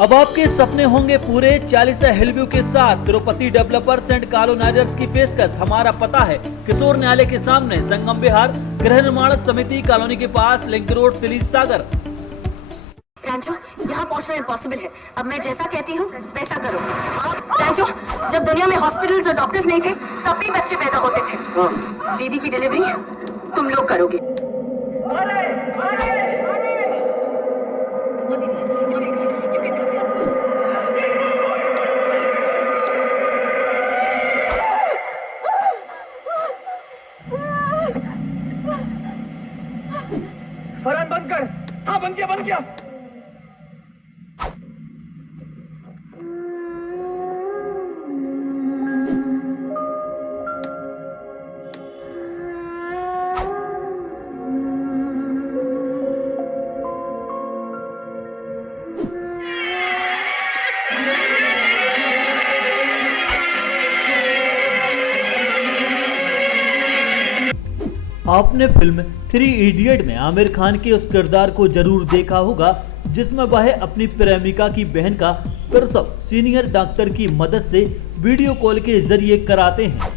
अब आपके सपने होंगे पूरे 40 हिलव्यू के साथ तिरुपति डेवलपर्स एंड कॉलोनाइजर्स की पेशकश। हमारा पता है किशोर न्यायालय के सामने, संगम विहार, गृह निर्माण समिति कॉलोनी के पास, लिंक रोड, तिली सागर। रांचो, यहाँ पहुँचना इम्पॉसिबल है। अब मैं जैसा कहती हूँ वैसा करो। रांचो, जब दुनिया में हॉस्पिटल्स और डॉक्टर्स नहीं थे तब भी बच्चे पैदा होते थे। दीदी की डिलीवरी तुम लोग करोगे। फरहान बंद कर। हाँ बंद किया, बंद किया। आपने फिल्म 3 इडियट में आमिर खान के उस किरदार को जरूर देखा होगा जिसमें वह अपनी प्रेमिका की बहन का प्रसव सीनियर डॉक्टर की मदद से वीडियो कॉल के जरिए कराते हैं।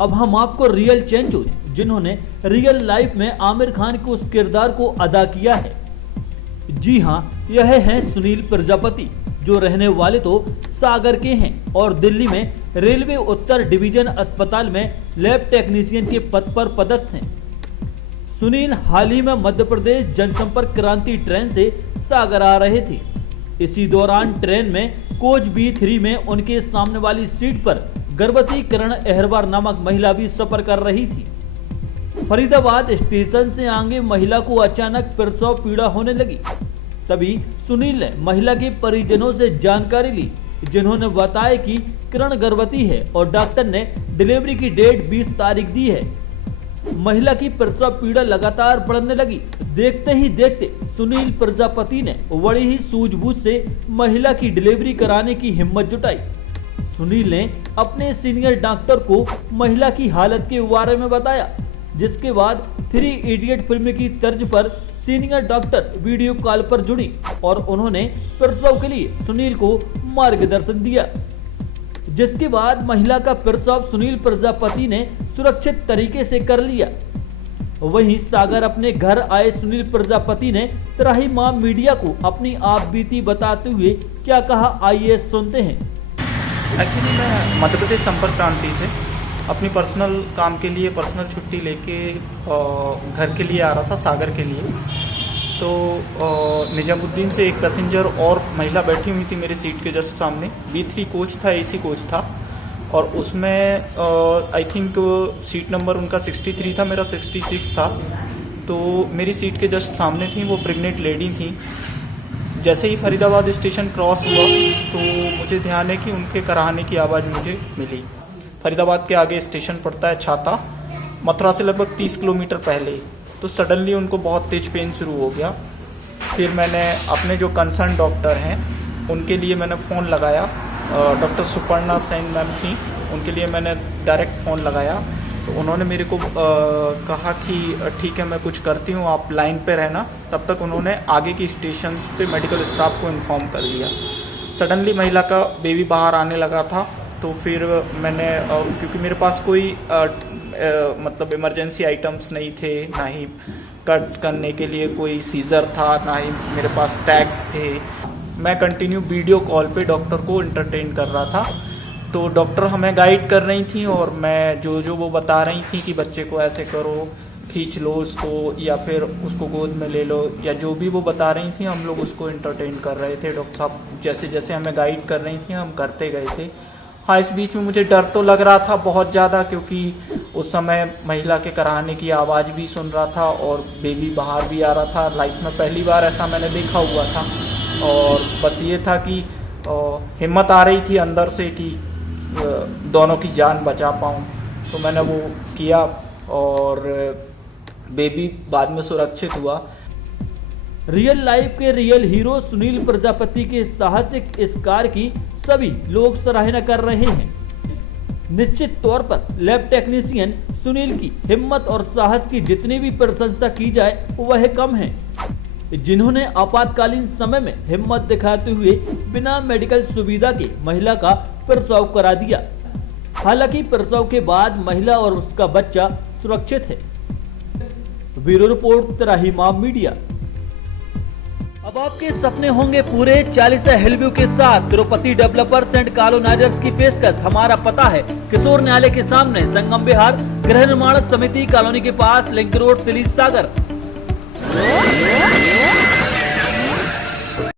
अब हम आपको रियल चेंचो जिन्होंने रियल लाइफ में आमिर खान के उस किरदार को अदा किया है। जी हां, यह है सुनील प्रजापति, जो रहने वाले तो सागर के हैं और दिल्ली में रेलवे उत्तर डिवीजन अस्पताल में लैब टेक्नीशियन के पद पर पदस्थ हैं। सुनील हाल ही में मध्य प्रदेश जनसंपर्क क्रांति ट्रेन से सागर आ रहे थे। इसी दौरान ट्रेन में कोच B3 में उनके सामने वाली सीट पर गर्भवती किरण अहरवार नामक महिला भी सफर कर रही थी। फरीदाबाद स्टेशन से आगे महिला को अचानक प्रसव पीड़ा होने लगी। तभी सुनील ने महिला के परिजनों से जानकारी ली, जिन्होंने बताया कि किरण गर्भवती है और डॉक्टर ने डिलीवरी की डेट 20 तारीख दी है। महिला की प्रसव पीड़ा लगातार बढ़ने लगी। देखते ही देखते सुनील प्रजापति ने बड़ी ही सूझबूझ से महिला की डिलीवरी कराने की हिम्मत जुटाई। सुनील ने अपने सीनियर डॉक्टर को महिला की हालत के बारे में बताया, जिसके बाद 3 इडियट फिल्म की तर्ज पर सीनियर डॉक्टर वीडियो कॉल पर जुड़ी और उन्होंने प्रसव के लिए सुनील को मार्गदर्शन दिया, जिसके बाद महिला का प्रसव सुनील प्रजापति ने सुरक्षित तरीके से कर लिया। वहीं सागर अपने घर आए सुनील प्रजापति ने त्राहिमाम मीडिया को अपनी आप बीती बताते हुए क्या कहा, आइए सुनते हैं। एक्चुअली मैं मध्य प्रदेश संपर्क क्रांति से अपनी पर्सनल काम के लिए पर्सनल छुट्टी लेके घर के लिए आ रहा था, सागर के लिए। तो निजामुद्दीन से एक पैसेंजर और महिला बैठी हुई थी मेरी सीट के जस्ट सामने। B3 कोच था, AC कोच था और उसमें आई थिंक सीट नंबर उनका 63 था, मेरा 66 था। तो मेरी सीट के जस्ट सामने थी, वो प्रेग्नेंट लेडी थी। जैसे ही फरीदाबाद स्टेशन क्रॉस हुआ तो मुझे ध्यान है कि उनके कराहने की आवाज़ मुझे मिली। फरीदाबाद के आगे स्टेशन पड़ता है छाता, मथुरा से लगभग 30 किलोमीटर पहले। तो सडनली उनको बहुत तेज पेन शुरू हो गया। फिर मैंने अपने जो कंसर्न डॉक्टर हैं उनके लिए मैंने फ़ोन लगाया। डॉक्टर सुपर्णा सेन मैम थी, उनके लिए मैंने डायरेक्ट फ़ोन लगाया। तो उन्होंने मेरे को कहा कि ठीक है मैं कुछ करती हूँ, आप लाइन पे रहना। तब तक उन्होंने आगे की स्टेशन पे मेडिकल स्टाफ को इन्फॉर्म कर दिया। सडनली महिला का बेबी बाहर आने लगा था। तो फिर मैंने क्योंकि मेरे पास कोई मतलब इमरजेंसी आइटम्स नहीं थे, ना ही कट्स करने के लिए कोई सीजर था, ना ही मेरे पास टैग्स थे। मैं कंटिन्यू वीडियो कॉल पे डॉक्टर को एंटरटेन कर रहा था। तो डॉक्टर हमें गाइड कर रही थी और मैं जो वो बता रही थी कि बच्चे को ऐसे करो, खींच लो उसको, या फिर उसको गोद में ले लो, या जो भी वो बता रही थी हम लोग उसको एंटरटेन कर रहे थे। डॉक्टर साहब जैसे जैसे हमें गाइड कर रही थी हम करते गए थे। हाँ, इस बीच में मुझे डर तो लग रहा था बहुत ज़्यादा, क्योंकि उस समय महिला के कराहने की आवाज़ भी सुन रहा था और बेबी बाहर भी आ रहा था। लाइफ में पहली बार ऐसा मैंने देखा हुआ था। और बस ये था कि हिम्मत आ रही थी अंदर से कि दोनों की जान बचा पाऊँ। तो मैंने वो किया और बेबी बाद में सुरक्षित हुआ। रियल लाइफ के रियल हीरो सुनील प्रजापति के साहसिक इस कार्य की सभी लोग सराहना कर रहे हैं। निश्चित तौर पर लैब टेक्नीशियन सुनील की हिम्मत और साहस की जितनी भी प्रशंसा की जाए वह कम है। जिन्होंने आपातकालीन समय में हिम्मत दिखाते हुए बिना मेडिकल सुविधा के महिला का प्रसव करा दिया। हालांकि प्रसव के बाद महिला और उसका बच्चा सुरक्षित है। ब्यूरो रिपोर्ट, तराहीमा मीडिया। अब आपके सपने होंगे पूरे 40 हिलव्यू के साथ तिरुपति डेवलपर्स एंड कॉलोनाइजर्स की पेशकश। हमारा पता है किशोर न्यायालय के सामने, संगम विहार, गृह निर्माण समिति कॉलोनी के पास, लिंक रोड, तिली सागर।